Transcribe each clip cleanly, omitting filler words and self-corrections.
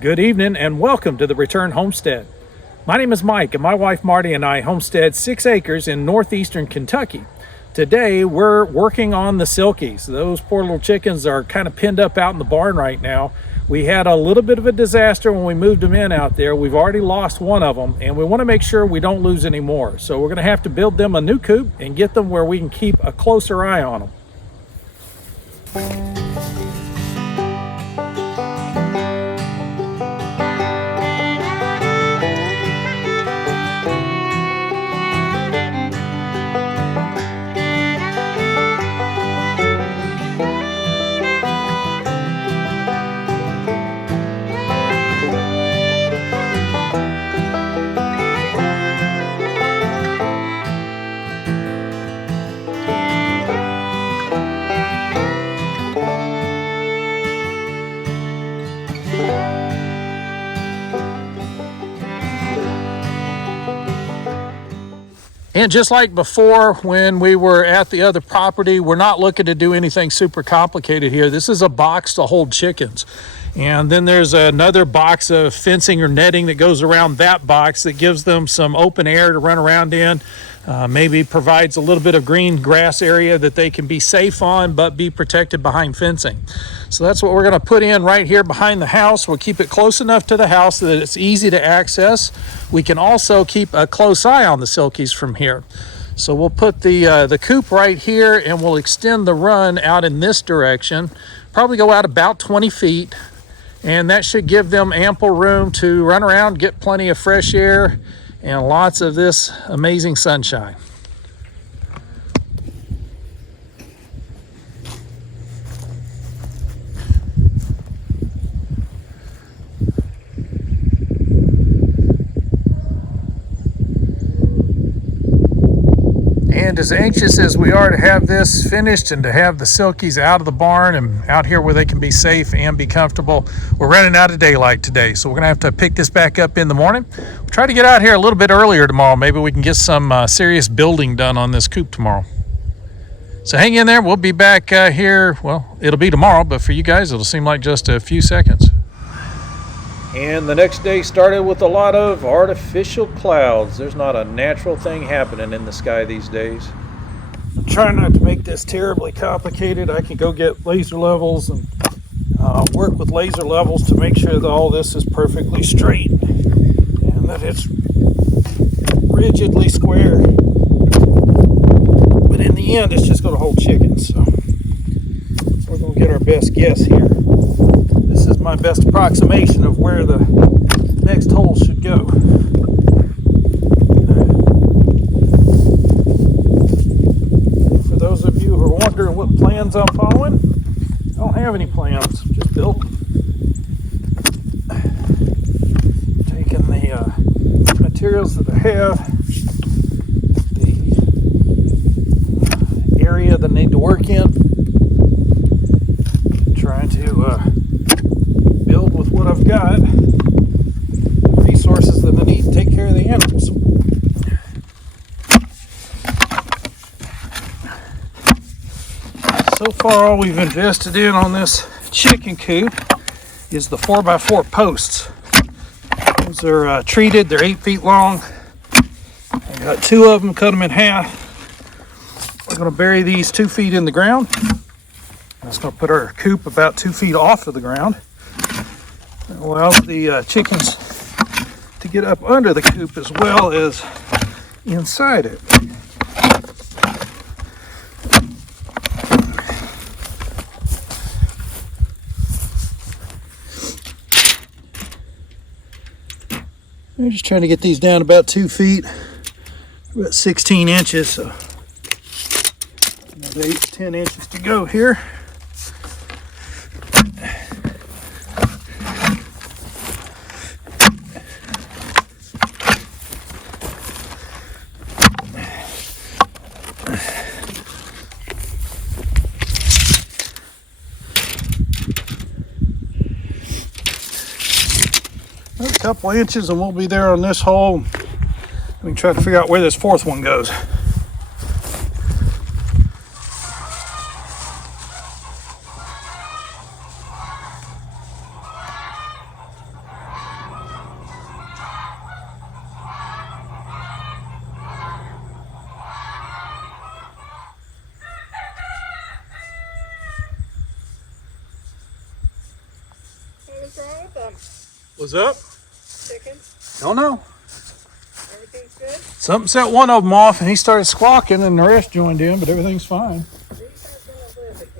Good evening and welcome to the Return Homestead. My name is Mike and my wife Marty and I homestead 6 acres in northeastern Kentucky. Today we're working on the Silkies. Those poor little chickens are kind of pinned up out in the barn right now. We had a little bit of a disaster when we moved them in out there. We've already lost one of them and we want to make sure we don't lose any more. So we're going to have to build them a new coop and get them where we can keep a closer eye on them. And just like before when we were at the other property, we're not looking to do anything super complicated here. This is a box to hold chickens. And then there's another box of fencing or netting that goes around that box that gives them some open air to run around in. Maybe provides a little bit of green grass area that they can be safe on but be protected behind fencing. So that's what we're going to put in right here behind the house. We'll keep it close enough to the house that it's easy to access. We can also keep a close eye on the Silkies from here. So we'll put the coop right here and we'll extend the run out in this direction. Probably go out about 20 feet. And that should give them ample room to run around, get plenty of fresh air, and lots of this amazing sunshine. And as anxious as we are to have this finished and to have the Silkies out of the barn and out here where they can be safe and be comfortable, we're running out of daylight today. So we're gonna have to pick this back up in the morning. We'll try to get out here a little bit earlier tomorrow. Maybe we can get some serious building done on this coop tomorrow. So hang in there, we'll be back here. Well, it'll be tomorrow, but for you guys, it'll seem like just a few seconds. And the next day started with a lot of artificial clouds. There's not a natural thing happening in the sky these days. I'm trying not to make this terribly complicated. I can go get laser levels and work with laser levels to make sure that all this is perfectly straight and that it's rigidly square. But in the end, it's just going to hold chickens. So we're going to get our best guess here. This is my best approximation of where the next hole should go. For those of you who are wondering what plans I'm following, I don't have any plans, just built. Taking the materials that I have, the area that I need to work in, trying to build with what I've got, resources that I need to take care of the animals. So far, all we've invested in on this chicken coop is the 4x4 posts. Those are treated, they're 8 feet long. I got 2 of them, cut them in half. We're going to bury these 2 feet in the ground. That's going to put our coop about 2 feet off of the ground. It allows the chickens to get up under the coop as well as inside it. I'm just trying to get these down about 2 feet, about 16 inches. So another 8 to 10 inches to go here. A couple inches and we'll be there on this hole. We can try to figure out where this fourth one goes. wrong with them? What's up? Chickens? Don't know. Everything's good? Something set one of them off and he started squawking and the rest joined in, but everything's fine. These aren't gonna live again.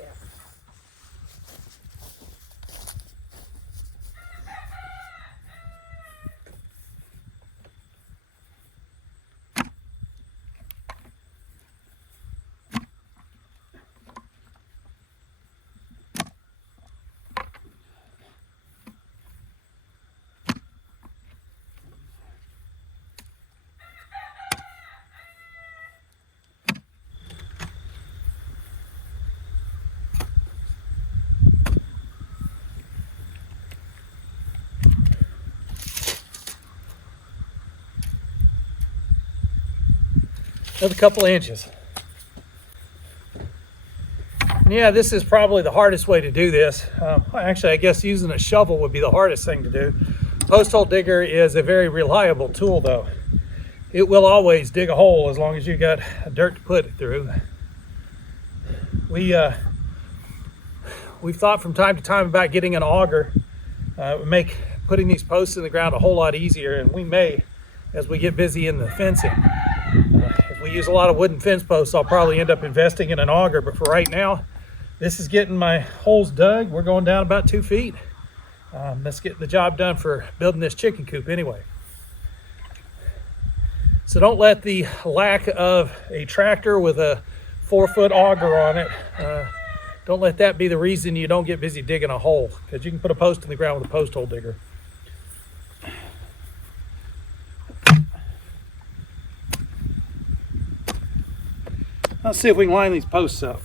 Another couple of inches. Yeah, this is probably the hardest way to do this. Actually, I guess using a shovel would be the hardest thing to do. Post hole digger is a very reliable tool though. It will always dig a hole as long as you got dirt to put it through. We've thought from time to time about getting an auger. Make putting these posts in the ground a whole lot easier, and we may as we get busy in the fencing. If we use a lot of wooden fence posts, I'll probably end up investing in an auger, but for right now, this is getting my holes dug. We're going down about 2 feet. That's getting the job done for building this chicken coop anyway. So don't let the lack of a tractor with a 4-foot auger on it, don't let that be the reason you don't get busy digging a hole, because you can put a post in the ground with a post hole digger. Let's see if we can line these posts up.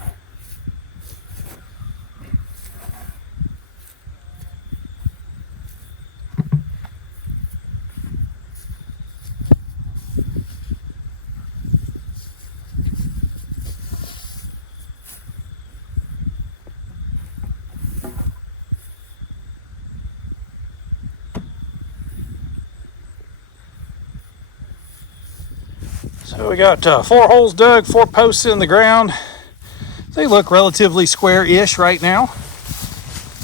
So we got 4 holes dug, 4 posts in the ground. They look relatively square-ish right now.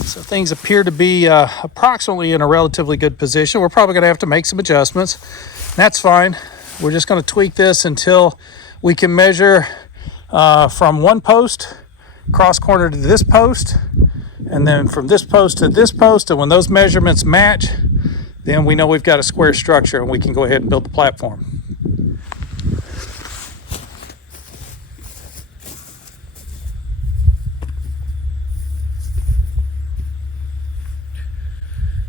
So things appear to be approximately in a relatively good position. We're probably going to have to make some adjustments. That's fine. We're just going to tweak this until we can measure from one post, cross corner to this post, and then from this post to this post. And when those measurements match, then we know we've got a square structure and we can go ahead and build the platform.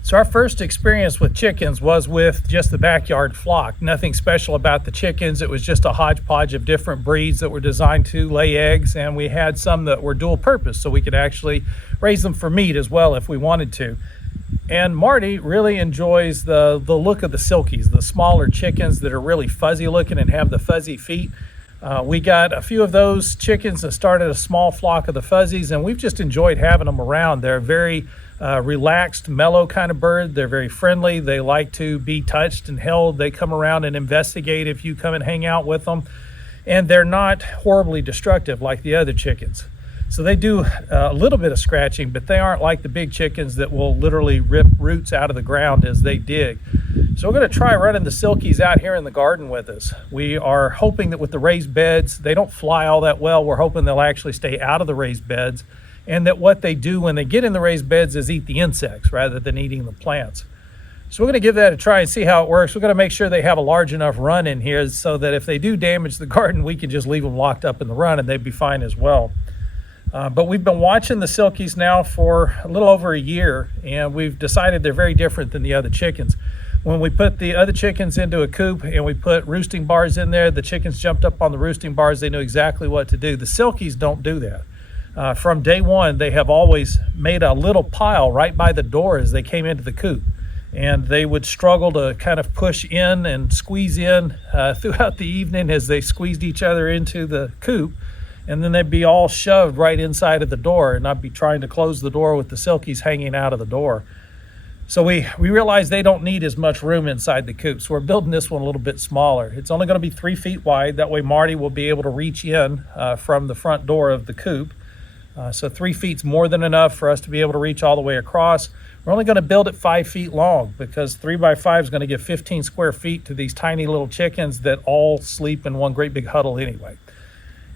So our first experience with chickens was with just the backyard flock. Nothing special about the chickens. It was just a hodgepodge of different breeds that were designed to lay eggs, and we had some that were dual purpose, so we could actually raise them for meat as well if we wanted to. And Marty really enjoys the look of the Silkies, the smaller chickens that are really fuzzy looking and have the fuzzy feet. We got a few of those chickens that started a small flock of the fuzzies, and we've just enjoyed having them around. They're very relaxed, mellow kind of bird. They're very friendly. They like to be touched and held. They come around and investigate if you come and hang out with them. And they're not horribly destructive like the other chickens. So they do a little bit of scratching, but they aren't like the big chickens that will literally rip roots out of the ground as they dig. So we're going to try running the Silkies out here in the garden with us. We are hoping that with the raised beds, they don't fly all that well. We're hoping they'll actually stay out of the raised beds, and that what they do when they get in the raised beds is eat the insects rather than eating the plants. So we're going to give that a try and see how it works. We're going to make sure they have a large enough run in here so that if they do damage the garden, we can just leave them locked up in the run and they'd be fine as well. But we've been watching the Silkies now for a little over a year, and we've decided they're very different than the other chickens. When we put the other chickens into a coop and we put roosting bars in there, the chickens jumped up on the roosting bars. They knew exactly what to do. The Silkies don't do that. From day one, they have always made a little pile right by the door as they came into the coop. And they would struggle to kind of push in and squeeze in throughout the evening as they squeezed each other into the coop. And then they'd be all shoved right inside of the door, and I'd be trying to close the door with the Silkies hanging out of the door. So we realized they don't need as much room inside the coop, so we're building this one a little bit smaller. It's only going to be 3 feet wide. That way Marty will be able to reach in from the front door of the coop. So 3 feet's more than enough for us to be able to reach all the way across. We're only going to build it 5 feet long because 3 by 5 is going to give 15 square feet to these tiny little chickens that all sleep in one great big huddle anyway.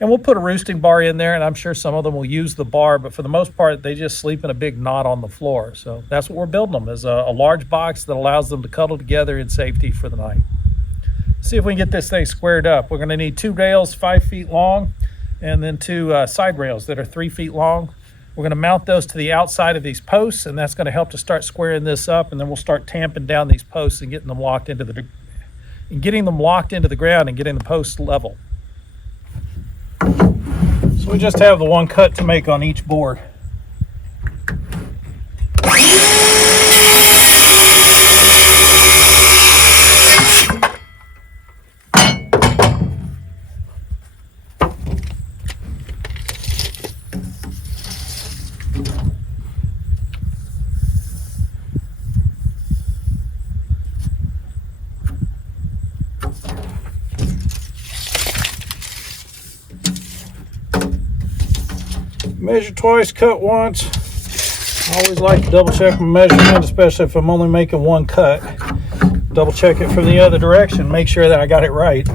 And we'll put a roosting bar in there, and I'm sure some of them will use the bar, but for the most part, they just sleep in a big knot on the floor. So that's what we're building them, is a large box that allows them to cuddle together in safety for the night. See if we can get this thing squared up. We're going to need 2 rails 5 feet long, and then 2 side rails that are 3 feet long. We're going to mount those to the outside of these posts, and that's going to help to start squaring this up, and then we'll start tamping down these posts and getting them locked into the ground and getting the posts level. So we just have the one cut to make on each board. Measure twice, cut once. I always like to double check my measurement, especially if I'm only making one cut. Double check it from the other direction, make sure that I got it right.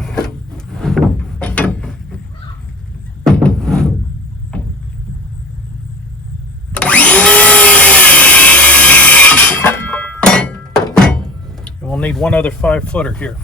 And we'll need one other 5-footer here.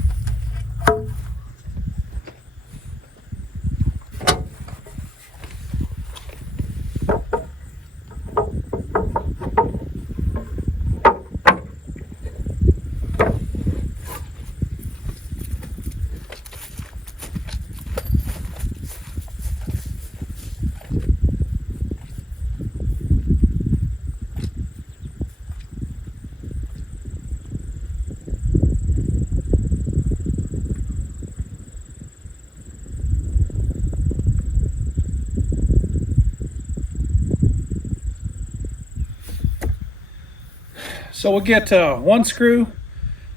So we'll get 1 screw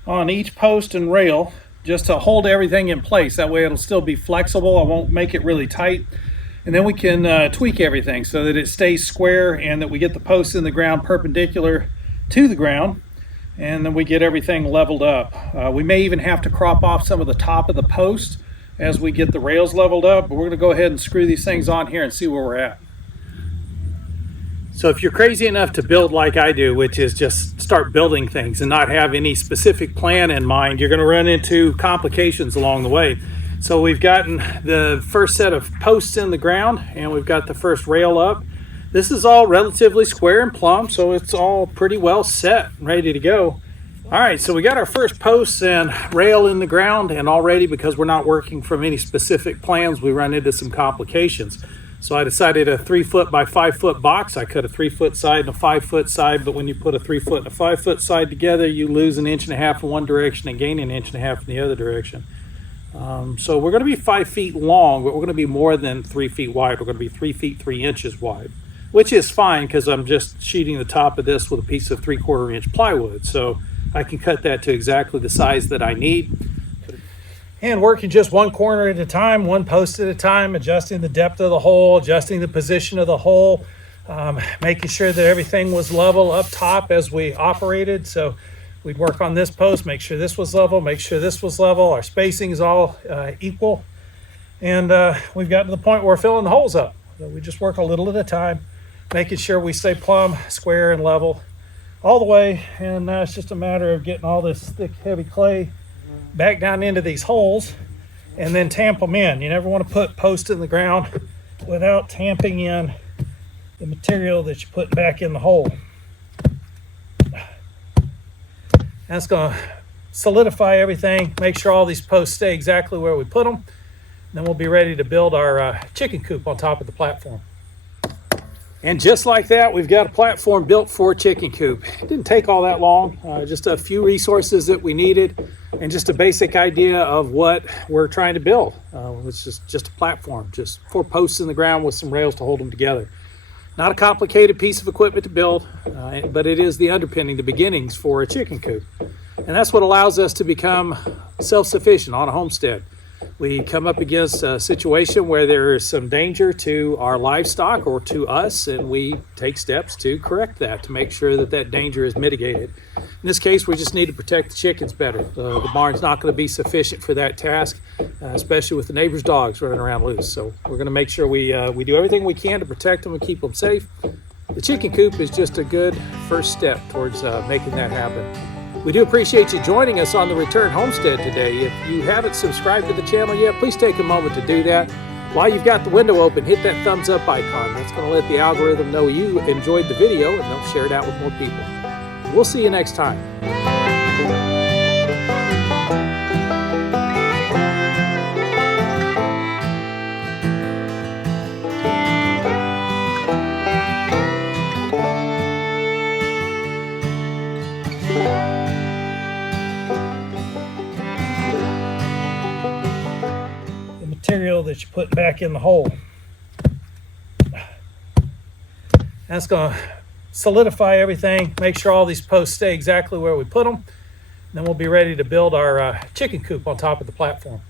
on each post and rail just to hold everything in place. That way it'll still be flexible. I won't make it really tight. And then we can tweak everything so that it stays square and that we get the posts in the ground perpendicular to the ground. And then we get everything leveled up. We may even have to crop off some of the top of the post as we get the rails leveled up. But we're going to go ahead and screw these things on here and see where we're at. So if you're crazy enough to build like I do, which is just start building things and not have any specific plan in mind, you're going to run into complications along the way. So we've gotten the first set of posts in the ground and we've got the first rail up. This is all relatively square and plumb, so it's all pretty well set, ready to go. All right, so we got our first posts and rail in the ground, and already, because we're not working from any specific plans, we run into some complications. So I decided a 3-foot by 5-foot box. I cut a 3-foot side and a 5-foot side, but when you put a 3-foot and a 5-foot side together, you lose 1.5 inches in one direction and gain 1.5 inches in the other direction. So we're going to be 5 feet long, but we're going to be more than 3 feet wide. We're going to be 3 feet 3 inches wide, which is fine because I'm just sheeting the top of this with a piece of 3/4 inch plywood. So I can cut that to exactly the size that I need. And working just one corner at a time, one post at a time, adjusting the depth of the hole, adjusting the position of the hole, making sure that everything was level up top as we operated. So we'd work on this post, make sure this was level, make sure this was level. Our spacing is all equal. And we've gotten to the point where we're filling the holes up. So we just work a little at a time, making sure we stay plumb, square, and level all the way. And now it's just a matter of getting all this thick, heavy clay back down into these holes and then tamp them in. You never want to put posts in the ground without tamping in the material that you put back in the hole. That's going to solidify everything, make sure all these posts stay exactly where we put them. Then we'll be ready to build our chicken coop on top of the platform. And just like that, we've got a platform built for a chicken coop. It didn't take all that long, just a few resources that we needed and just a basic idea of what we're trying to build, which is just a platform, just 4 posts in the ground with some rails to hold them together. Not a complicated piece of equipment to build, but it is the underpinning, the beginnings for a chicken coop. And that's what allows us to become self-sufficient on a homestead. we come up against a situation where there is some danger to our livestock or to us, and we take steps to correct that, to make sure that that danger is mitigated. In this case, we just need to protect the chickens better. The barn's not going to be sufficient for that task, especially with the neighbors' dogs running around loose. So we're going to make sure we do everything we can to protect them and keep them safe. The chicken coop is just a good first step towards making that happen. We do appreciate you joining us on the Return Homestead today. If you haven't subscribed to the channel yet, please take a moment to do that. While you've got the window open, hit that thumbs up icon. That's going to let the algorithm know you enjoyed the video, and they'll share it out with more people. We'll see you next time. Material that you put back in the hole. That's going to solidify everything, make sure all these posts stay exactly where we put them. Then we'll be ready to build our chicken coop on top of the platform.